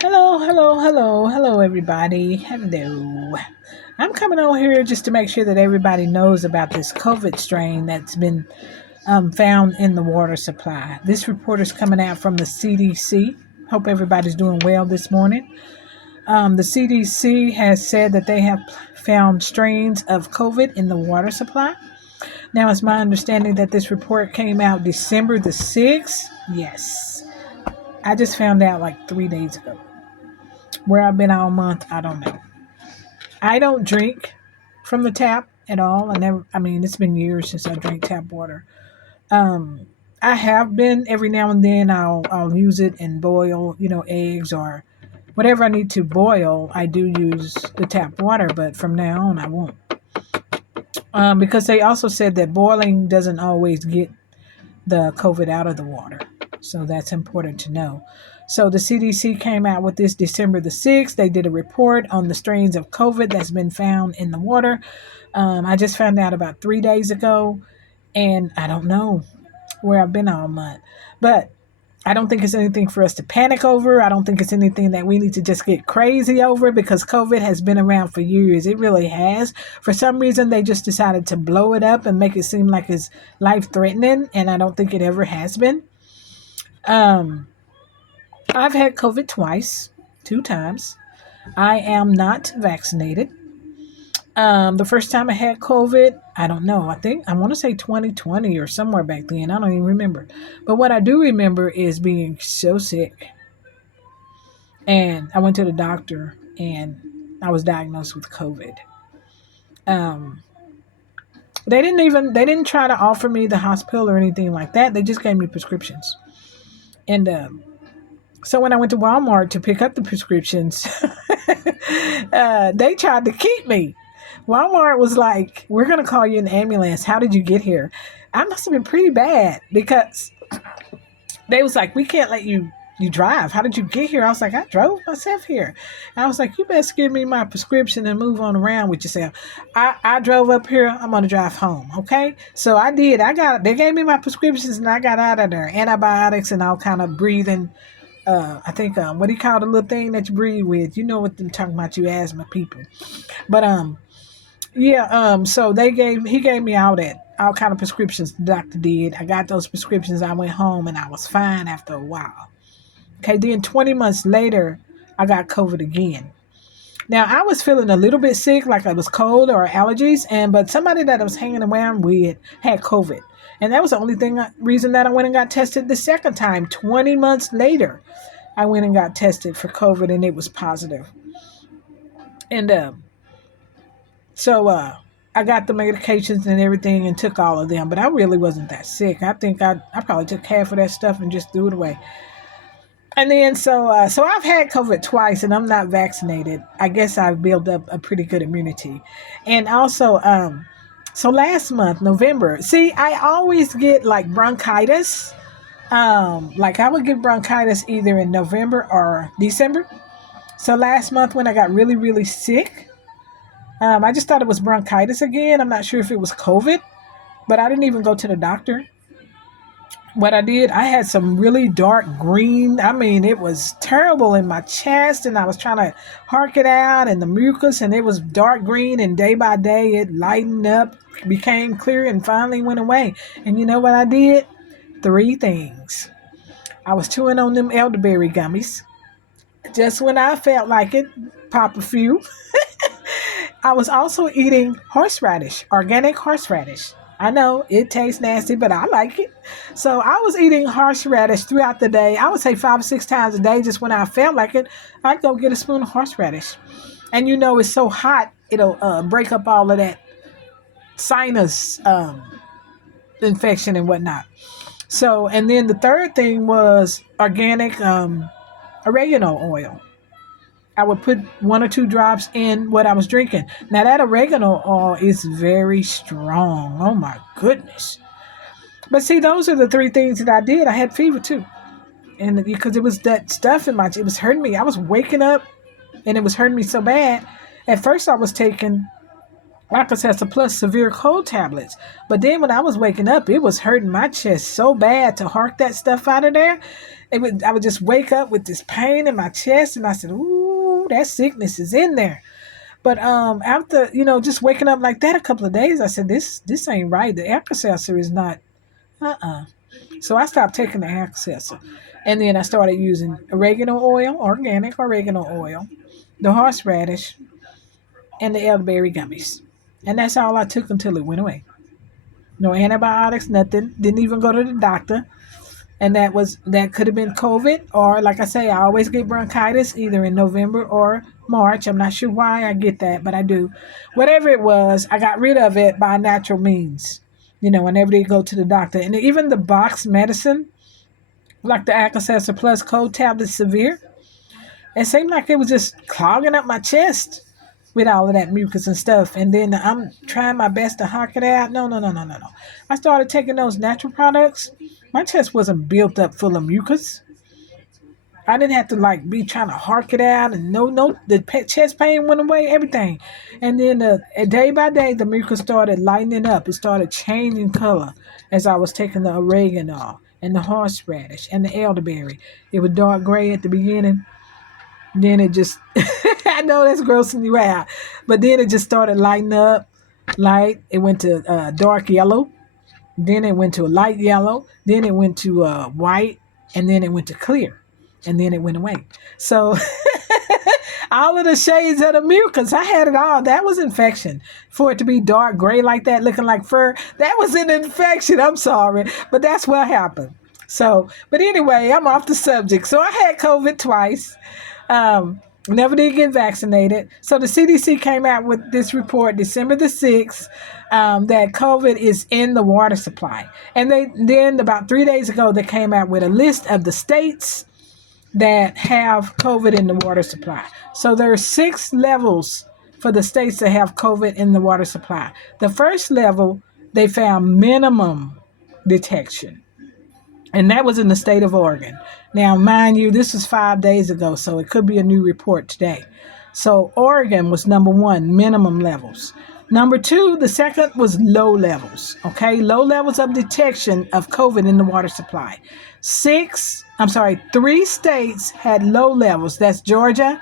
Hello, hello, hello, hello, everybody. Hello. I'm coming on here just to make sure that everybody knows about this COVID strain that's been found in the water supply. This report is coming out from the CDC. Hope everybody's doing well this morning. The CDC has said that they have found strains of COVID in the water supply. Now, it's my understanding that this report came out December the 6th. Yes. I just found out like 3 days ago. Where I've been all month, I don't know. I don't drink from the tap at all. It's been years since I drank tap water. Um, I have been every now and then. I'll use it and boil, eggs or whatever I need to boil. I do use the tap water, but from now on, I won't. Because they also said that boiling doesn't always get the COVID out of the water. So that's important to know. So the CDC came out with this December the 6th. They did a report on the strains of COVID that's been found in the water. I just found out about 3 days ago, and I don't know where I've been all month. But I don't think it's anything for us to panic over. I don't think it's anything that we need to just get crazy over because COVID has been around for years. It really has. For some reason, they just decided to blow it up and make it seem like it's life threatening, and I don't think it ever has been. Um, I've had COVID twice, 2 times. I am not vaccinated. The first time I had COVID, I don't know. I want to say 2020 or somewhere back then. I don't even remember. But what I do remember is being so sick. And I went to the doctor and I was diagnosed with COVID. Um, they didn't try to offer me the hospital or anything like that. They just gave me prescriptions. And so when I went to Walmart to pick up the prescriptions, they tried to keep me. Walmart was like, "We're going to call you an ambulance. How did you get here?" I must have been pretty bad because they was like, "We can't let you drive. How did you get here?" I was like, "I drove myself here." I was like, "You best give me my prescription and move on around with yourself. I drove up here. I'm going to drive home. Okay." So I did. They gave me my prescriptions and I got out of there. Antibiotics and all kind of breathing. I think, what do you call the little thing that you breathe with? You know what I'm talking about, you asthma people. But, yeah, so he gave me all kind of prescriptions the doctor did. I got those prescriptions. I went home and I was fine after a while. Okay, then 20 months later, I got COVID again. Now I was feeling a little bit sick, like I was cold or allergies, but somebody that I was hanging around with had COVID, and that was the only reason that I went and got tested the second time. 20 months later, I went and got tested for COVID, and it was positive. And so I got the medications and everything, and took all of them, but I really wasn't that sick. I think I probably took half of that stuff and just threw it away. And then so I've had COVID twice, and I'm not vaccinated. I guess I've built up a pretty good immunity, and also so last month November. See, I always get like bronchitis. Like I would get bronchitis either in November or December. So last month when I got really really sick, I just thought it was bronchitis again. I'm not sure if it was COVID, but I didn't even go to the doctor. What I did, I had some really dark green. I mean, it was terrible in my chest, and I was trying to hark it out, and the mucus, and it was dark green. And day by day, it lightened up, became clear, and finally went away. And you know what I did? Three things. I was chewing on them elderberry gummies. Just when I felt like it, pop a few. I was also eating horseradish, organic horseradish. I know it tastes nasty, but I like it. So I was eating horseradish throughout the day. I would say 5 or 6 times a day, just when I felt like it. I'd go get a spoon of horseradish. And it's so hot, it'll break up all of that sinus infection and whatnot. So, and then the third thing was organic oregano oil. I would put 1 or 2 drops in what I was drinking. Now that oregano oil is very strong. Oh my goodness. But see, those are the three things that I did. I had fever too. And because it was that stuff it was hurting me. I was waking up and it was hurting me so bad. At first I was taking Alka-Seltzer plus severe cold tablets. But then when I was waking up, it was hurting my chest so bad to hark that stuff out of there. I would just wake up with this pain in my chest, and I said, "Ooh, that sickness is in there." But after just waking up like that a couple of days, I said, "This ain't right. The Alka-Seltzer is not." So I stopped taking the Alka-Seltzer, and then I started using oregano oil, organic oregano oil, the horseradish, and the elderberry gummies. And that's all I took until it went away. No antibiotics, nothing. Didn't even go to the doctor. And that could have been COVID, or like I say, I always get bronchitis either in November or March. I'm not sure why I get that, but I do. Whatever it was, I got rid of it by natural means. Whenever they go to the doctor. And even the box medicine, like the Alka-Seltzer Plus cold tablet severe, it seemed like it was just clogging up my chest with all of that mucus and stuff. And then I'm trying my best to hark it out. No, no, no, no, no, no. I started taking those natural products. My chest wasn't built up full of mucus. I didn't have to be trying to hark it out, and the chest pain went away, everything. And then day by day, the mucus started lightening up. It started changing color as I was taking the oregano and the horseradish and the elderberry. It was dark gray at the beginning. Then it just, I know that's grossing you out, but then it just started lighting up. It went to dark yellow. Then it went to a light yellow. Then it went to white. And then it went to clear. And then it went away. So all of the shades of the mucus, I had it all. That was infection. For it to be dark gray like that, looking like fur, that was an infection. I'm sorry. But that's what happened. So, but anyway, I'm off the subject. So I had COVID twice. Never did get vaccinated. So the CDC came out with this report December the 6th that COVID is in the water supply. And then about 3 days ago, they came out with a list of the states that have COVID in the water supply. So there are 6 levels for the states that have COVID in the water supply. The first level, they found minimum detection. And that was in the state of Oregon. Now, mind you, this was 5 days ago, so it could be a new report today. So Oregon was number 1, minimum levels. Number 2, the second was low levels, okay? Low levels of detection of COVID in the water supply. 3 states had low levels. That's Georgia,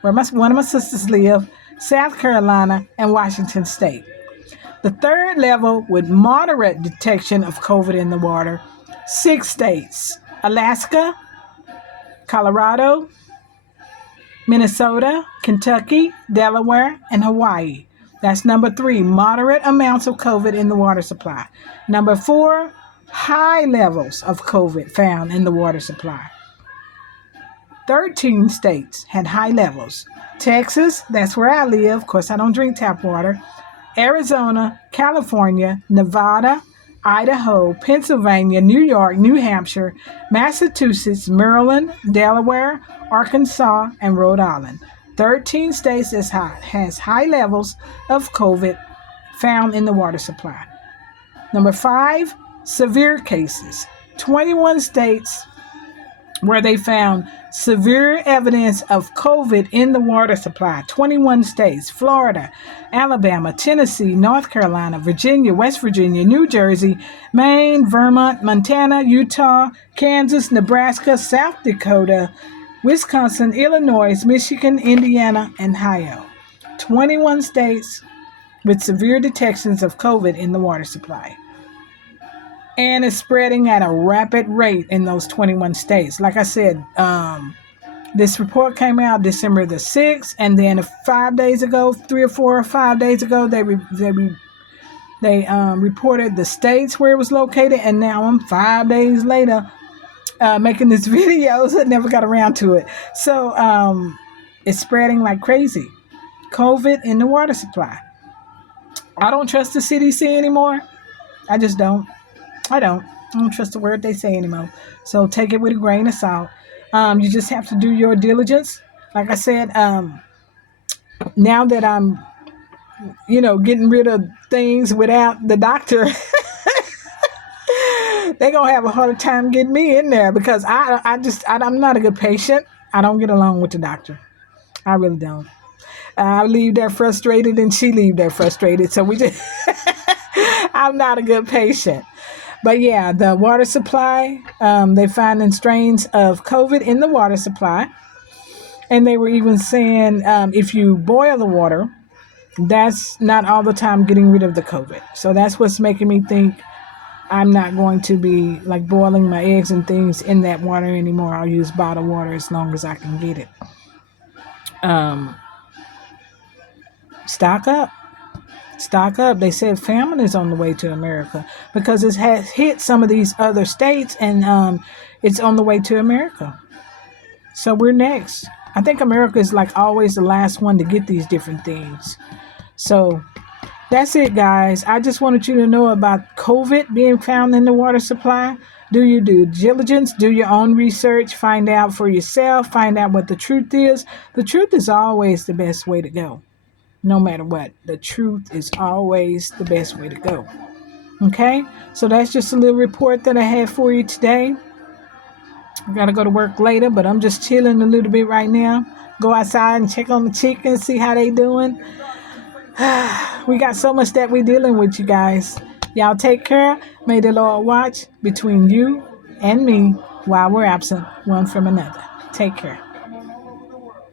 where one of my sisters live, South Carolina, and Washington State. The third level with moderate detection of COVID in the water, 6 states: Alaska, Colorado, Minnesota, Kentucky, Delaware, and Hawaii. That's number 3, moderate amounts of COVID in the water supply. Number 4, high levels of COVID found in the water supply. 13 states had high levels. Texas, that's where I live. Of course, I don't drink tap water. Arizona, California, Nevada, Idaho, Pennsylvania, New York, New Hampshire, Massachusetts, Maryland, Delaware, Arkansas, and Rhode Island. 13 states has high levels of COVID found in the water supply. Number 5, severe cases. 21 states where they found severe evidence of COVID in the water supply. 21 states: Florida, Alabama, Tennessee, North Carolina, Virginia, West Virginia, New Jersey, Maine, Vermont, Montana, Utah, Kansas, Nebraska, South Dakota, Wisconsin, Illinois, Michigan, Indiana, and Ohio. 21 states with severe detections of COVID in the water supply. And it's spreading at a rapid rate in those 21 states. Like I said, this report came out December the 6th, and then 5 days ago, 3 or 4 or 5 days ago, they reported the states where it was located, and now I'm 5 days later making this video, so I never got around to it. So it's spreading like crazy. COVID in the water supply. I don't trust the CDC anymore. I just don't. I don't trust the word they say anymore. So take it with a grain of salt. You just have to do your diligence. Like I said, now that I'm, getting rid of things without the doctor, they're going to have a harder time getting me in there because I'm not a good patient. I don't get along with the doctor. I really don't. I leave there frustrated and she leave there frustrated. So we just, I'm not a good patient. But yeah, the water supply, they finding strains of COVID in the water supply. And they were even saying if you boil the water, that's not all the time getting rid of the COVID. So that's what's making me think I'm not going to be like boiling my eggs and things in that water anymore. I'll use bottled water as long as I can get it. Um, stock up. Stock up. They said famine is on the way to America because it has hit some of these other states and it's on the way to America. So we're next. I think America is like always the last one to get these different things. So that's it, guys. I just wanted you to know about COVID being found in the water supply. Do your due diligence, do your own research, find out for yourself, find out what the truth is. The truth is always the best way to go. No matter what, the truth is always the best way to go. Okay? So that's just a little report that I had for you today. I got to go to work later, but I'm just chilling a little bit right now. Go outside and check on the chickens, see how they doing. We got so much that we're dealing with, you guys. Y'all take care. May the Lord watch between you and me while we're absent one from another. Take care.